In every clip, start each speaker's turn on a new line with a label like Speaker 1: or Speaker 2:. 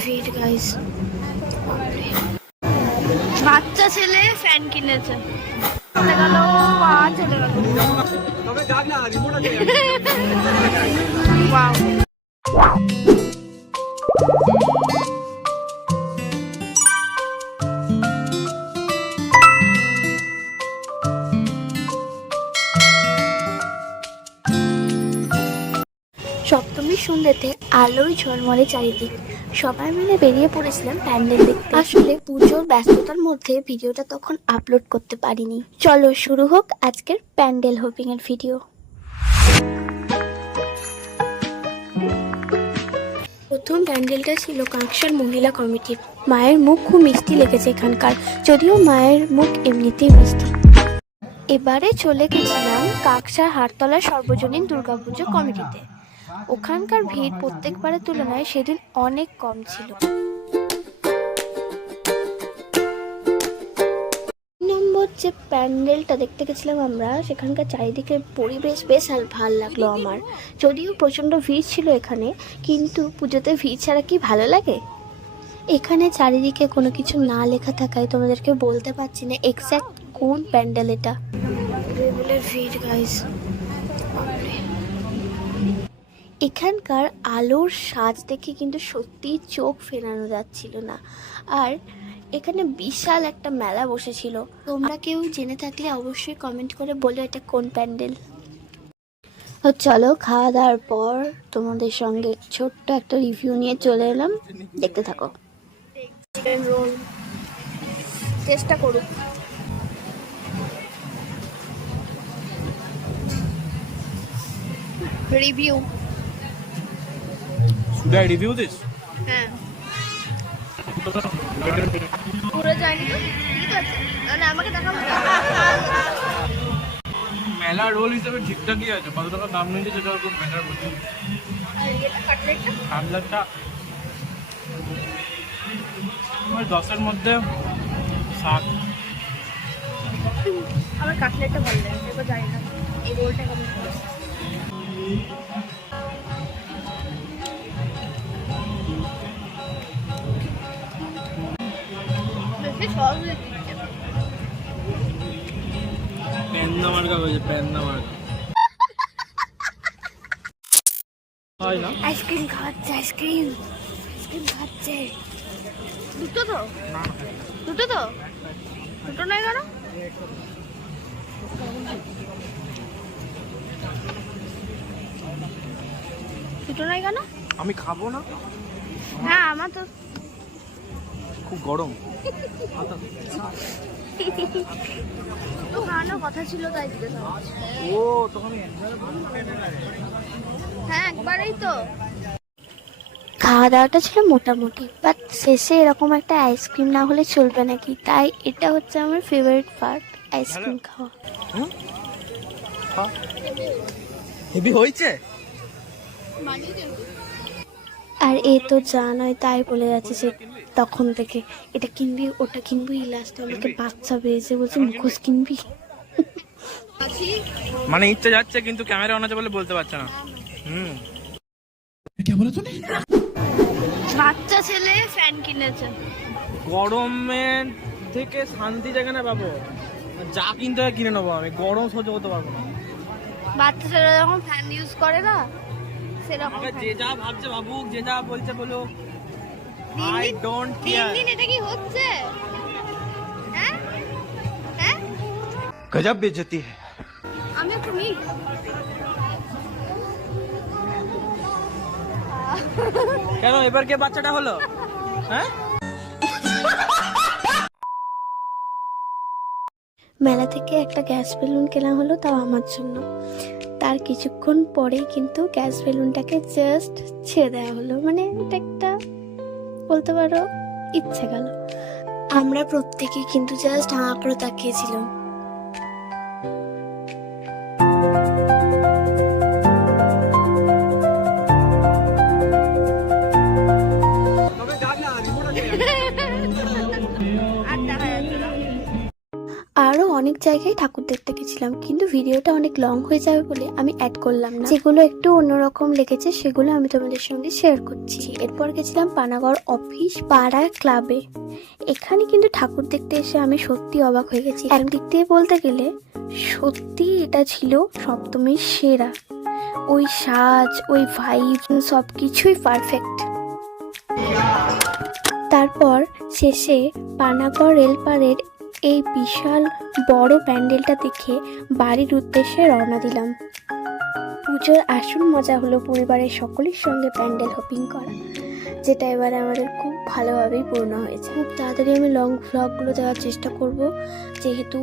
Speaker 1: ভিড় গাইস বাচ্চা ছেলে ফ্যান কিনেছে। চলে গেল মা চলে গেল। Wow. সপ্তমীর সন্ধ্যেতে আলোয় ঝলমলে চারিদিক। সবাই মিলে বেরিয়ে পড়েছিলাম প্যান্ডেল দেখতে। আসলে পুজোর ব্যস্ততার মধ্যে ভিডিওটা তখন আপলোড করতে পারিনি। চলো শুরু হোক আজকের প্যান্ডেল হোপিং এর ভিডিও প্রথম প্যান্ডেলটা ছিল কাঁকসার মহিলা কমিটির। মায়ের মুখ খুব মিষ্টি লেগেছে এখানকার। যদিও মায়ের মুখ এমনিতেই মিষ্টি। এবারে চলে গেছিলাম কাকসার হাটতলা সর্বজনীন দুর্গাপুজো কমিটিতে। ওখানকার ভিড় প্রত্যেকবারের তুলনায় সেদিন অনেক কম ছিল। তিন নম্বর যে প্যান্ডেলটা দেখতে গেছিলাম আমরা সেখানকার চারিদিকের পরিবেশ বেশ আর ভালো লাগল আমার। যদিও প্রচণ্ড ভিড় ছিল এখানে কিন্তু পুজোতে ভিড় ছাড়া কি ভালো লাগে? এখানে চারিদিকে কোনো কিছু না লেখা থাকায় তোমাদেরকে বলতে পারছি না এক্স্যাক্ট কোন প্যান্ডেল এটা। ভিড় গাইস এখানকার আলোর সাজ দেখে কিন্তু সত্যিই চোখ ফেরানো যাচ্ছিল না। আর এখানে বিশাল একটা মেলা বসেছিল। তোমরা কেউ জেনে থাকলে অবশ্যই কমেন্ট করে বলো এটা কোন প্যান্ডেল। তো চলো খাওয়া দাওয়ার পর তোমাদের সঙ্গে ছোট্ট একটা রিভিউ নিয়ে চলে এলাম। দেখতে থাকো। চেষ্টা করুক review
Speaker 2: Should I review this?
Speaker 1: হ্যাঁ। পুরো যায়নি তো ঠিক আছে। তাহলে আমাকে দেখাবো।
Speaker 2: মেলা রোল হিসেবে ঠিকঠাকই আছে। কত টাকা দাম নিয়েছে সেটার উপর ম্যাটার করছে আমলাটা ওই দশের মধ্যে সাত
Speaker 1: আমার কাটলেটটা ভালো লাগে এবার জানি না। এই রোলটা কেমন
Speaker 2: প্যান্না মার্কা হয়েছে প্যান্না মার্কা। হয় না?
Speaker 1: আইসক্রিম খাচ্ছে আইসক্রিম। আইসক্রিম খাচ্ছে দুটো তো? দুটো তো? দুটো নয় কেন দুটো নয় কেন?
Speaker 2: আমি খাব না।
Speaker 1: হ্যাঁ আমার তো
Speaker 2: খুব গরম।
Speaker 1: কথা ছিল তাই
Speaker 2: ও তখন
Speaker 1: হ্যাঁ একবারেই তো। খাওয়া দাওয়াটা ছিল মোটামুটি বাট শেষে এরকম একটা আইসক্রিম না হলে চলবে নাকি? তাই এটা হচ্ছে আমার ফেভারিট পার্ট আইসক্রিম খাওয়া।
Speaker 2: হেভি হয়েছে?
Speaker 1: আর এ তো যা নয় তাই বলে যাচ্ছে সে তখন থেকে। এটা কিনবি? ওটা কিনবি? লাস্টে আমাকে বাচ্চা পেয়েছে বলছে মুখোশ কিনবি?
Speaker 2: মানে ইচ্ছে যাচ্ছে কিন্তু ক্যামেরা অন আছে বলে বলতে পারছে না। হুম।
Speaker 1: বাচ্চা ছেলে ফ্যান কিনেছে।
Speaker 2: গরমে থেকে শান্তি জায়গা না পাবো। যা কিনতে হয় কিনে নেব আমি। গরম সহ্য করতে পারব না।
Speaker 1: বাচ্চা ছেলে যখন ফ্যান ইউজ করে না
Speaker 2: ভাবছে বলছে আই
Speaker 3: গজব বেজতি
Speaker 1: আমি তুমি।
Speaker 2: কেন এবার কে বাচ্চাটা হলো? হ্যাঁ?
Speaker 1: মেলা থেকে একটা গ্যাস বেলুন কেনা হলো তাও আমার জন্য। তার কিছুক্ষণ পরেই কিন্তু গ্যাস বেলুনটাকে জাস্ট ছেড়ে দেওয়া হলো। মানে এটা একটা বলতে পারো, ইচ্ছে গেল। আমরা প্রত্যেকে কিন্তু জাস্ট হাঁকড়ো তাকিয়েছিলাম। জায়গায় ঠাকুর দেখতে গেছিলাম, কিন্তু ভিডিওটা অনেক লং হয়ে যাবে বলে আমি অ্যাড করলাম না। যেগুলো একটু অন্যরকম লেগেছে, সেগুলো আমি তোমাদের সঙ্গে শেয়ার করছি। এরপর গেছিলাম পানাগড় অফিস পাড়া ক্লাবে এখানে কিন্তু ঠাকুর দেখতে এসে আমি সত্যি অবাক হয়ে গেছি। একদিক দিয়ে বলতে গেলে সত্যি এটা ছিল সপ্তমীর সেরা। ওই সাজ, ওই ভাইব সব কিছুই পারফেক্ট তারপর শেষে পানাগড় রেলপাড়ের এই বিশাল বড় প্যান্ডেলটা দেখে বাড়ির উদ্দেশ্যে রওনা দিলাম। পুজোর আসল মজা হলো পরিবারের সকলের সঙ্গে প্যান্ডেল হপিং করা, যেটা এবারে আমাদের খুব ভালোভাবেই পূর্ণ হয়েছে। খুব তাড়াতাড়ি আমি লং ভ্লগগুলো দেওয়ার চেষ্টা করব। যেহেতু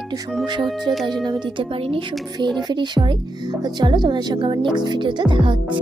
Speaker 1: একটু সমস্যা হচ্ছিল, তাই জন্য আমি দিতে পারিনি। সব ফেরি ফেরি সরি তো চলো তোমাদের সঙ্গে আমার নেক্সট ভিডিওতে দেখা হচ্ছে।